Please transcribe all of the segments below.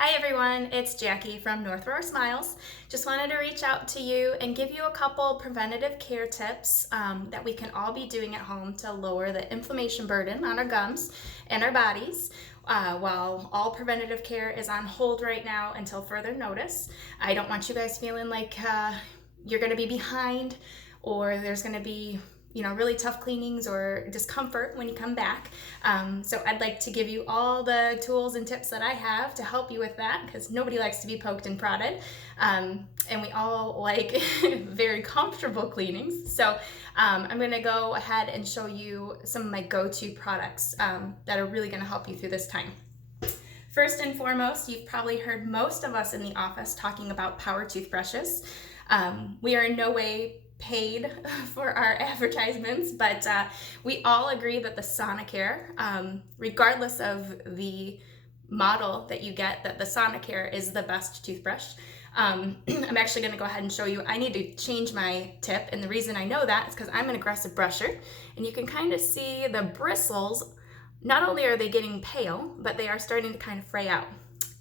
Hi everyone, it's Jackie from North Roar Smiles. Just wanted to reach out to you and give you a couple preventative care tips that we can all be doing at home to lower the inflammation burden on our gums and our bodies. While all preventative care is on hold right now until further notice, I don't want you guys feeling like you're going to be behind or there's going to be really tough cleanings or discomfort when you come back. So I'd like to give you all the tools and tips that I have to help you with that, because nobody likes to be poked and prodded. And we all like very comfortable cleanings. So I'm gonna go ahead and show you some of my go-to products that are really gonna help you through this time. First and foremost, you've probably heard most of us in the office talking about power toothbrushes. We are in no way paid for our advertisements, but we all agree that the Sonicare, regardless of the model that you get, that the Sonicare is the best toothbrush. I'm actually going to go ahead and show you. I need to change my tip, and the reason I know that is because I'm an aggressive brusher, and you can kind of see the bristles. Not only are they getting pale, but they are starting to kind of fray out.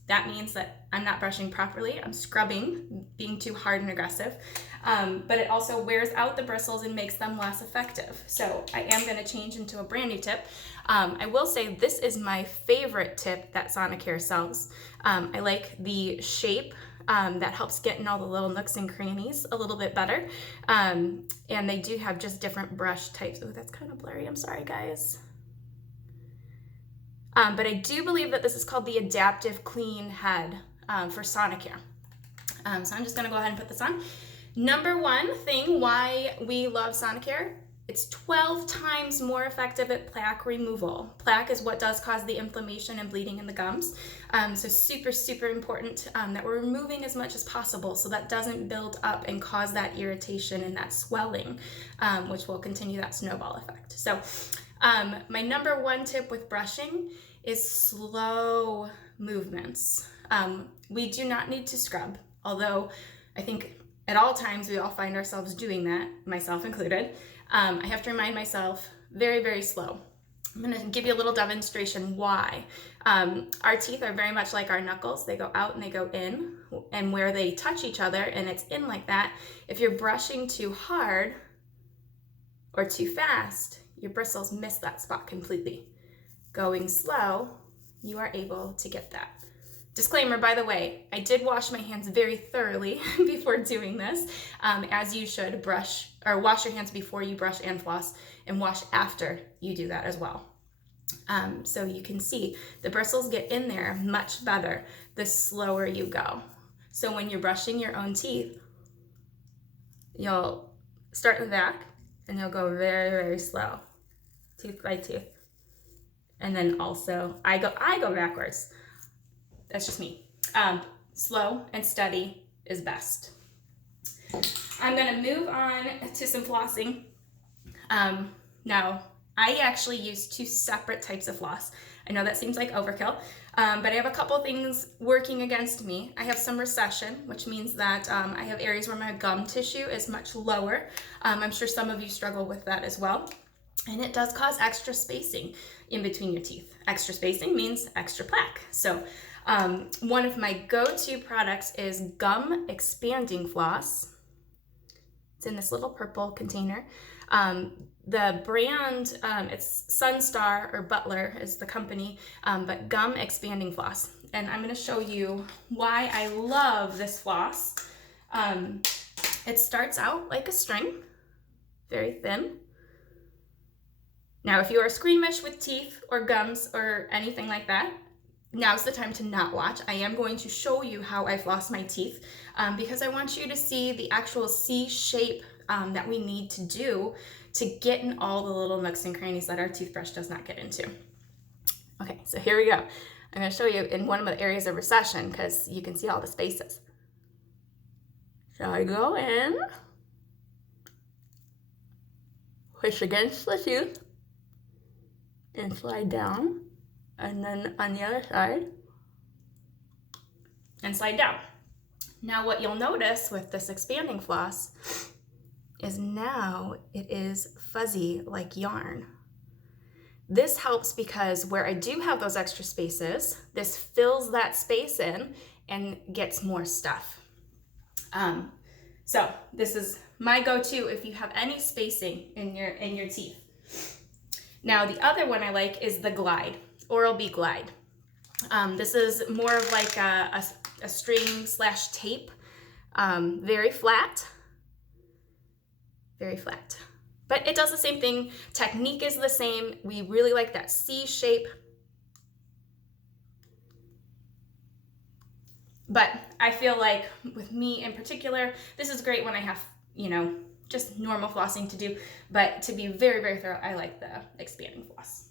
That means that I'm not brushing properly. I'm scrubbing, being too hard and aggressive. But it also wears out the bristles and makes them less effective. So I am going to change into a brand new tip. I will say this is my favorite tip that Sonicare sells. I like the shape. That helps get in all the little nooks and crannies a little bit better. And they do have just different brush types. Oh, that's kind of blurry. I'm sorry, guys. But I do believe that this is called the Adaptive Clean Head for Sonicare. So I'm just going to go ahead and put this on. Number one thing why we love Sonicare, it's 12 times more effective at plaque removal. Plaque is what does cause the inflammation and bleeding in the gums. So super, super important that we're removing as much as possible so that doesn't build up and cause that irritation and that swelling, which will continue that snowball effect. So my number one tip with brushing is slow movements. We do not need to scrub, although I think at all times we all find ourselves doing that, myself included. I have to remind myself very, very slow. I'm going to give you a little demonstration why. Our teeth are very much like our knuckles. They go out and they go in, and where they touch each other and it's in like that, if you're brushing too hard or too fast, your bristles miss that spot completely. Going slow, you are able to get that. Disclaimer, by the way, I did wash my hands very thoroughly before doing this, as you should. Brush or wash your hands before you brush and floss, and wash after you do that as well. So you can see the bristles get in there much better the slower you go. So when you're brushing your own teeth, you'll start in the back and you'll go very, very slow, tooth by tooth. And then also I go backwards. That's just me. Slow and steady is best. I'm gonna move on to some flossing. Now, I actually use two separate types of floss. I know that seems like overkill, but I have a couple things working against me. I have some recession, which means that I have areas where my gum tissue is much lower. I'm sure some of you struggle with that as well. And it does cause extra spacing in between your teeth. Extra spacing means extra plaque. So one of my go-to products is Gum Expanding Floss. It's in this little purple container. The brand, it's Sunstar or Butler is the company, but Gum Expanding Floss. And I'm gonna show you why I love this floss. It starts out like a string, very thin. Now, if you are squeamish with teeth or gums or anything like that, now's the time to not watch. I am going to show you how I floss my teeth because I want you to see the actual C shape that we need to do to get in all the little nooks and crannies that our toothbrush does not get into. Okay, so here we go. I'm going to show you in one of the areas of recession because you can see all the spaces. So I go in, push against the tooth, and slide down, and then on the other side, and slide down. Now what you'll notice with this expanding floss is now it is fuzzy like yarn. This helps because where I do have those extra spaces, this fills that space in and gets more stuff. So this is my go-to if you have any spacing in your teeth. Now the other one I like is the Glide, Oral-B Glide. This is more of like a string / tape, very flat, but it does the same thing. Technique is the same. We really like that C shape. But I feel like with me in particular, this is great when I have, just normal flossing to do, but to be very, very thorough, I like the expanding floss.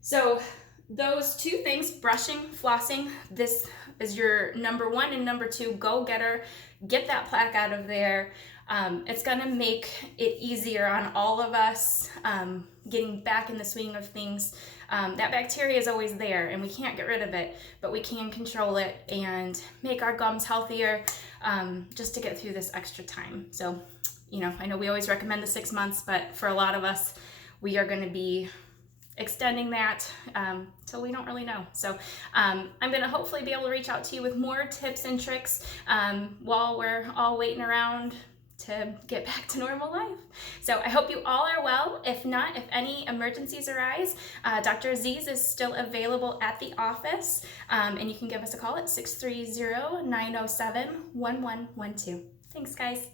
So those two things, brushing, flossing, this is your number 1 and number 2 go-getter. Get that plaque out of there. It's gonna make it easier on all of us getting back in the swing of things. That bacteria is always there and we can't get rid of it, but we can control it and make our gums healthier just to get through this extra time. So, I know we always recommend the 6 months, but for a lot of us, we are gonna be extending that till we don't really know. So I'm gonna hopefully be able to reach out to you with more tips and tricks while we're all waiting around to get back to normal life. So I hope you all are well. If not, if any emergencies arise, Dr. Aziz is still available at the office, and you can give us a call at 630-907-1112. Thanks, guys.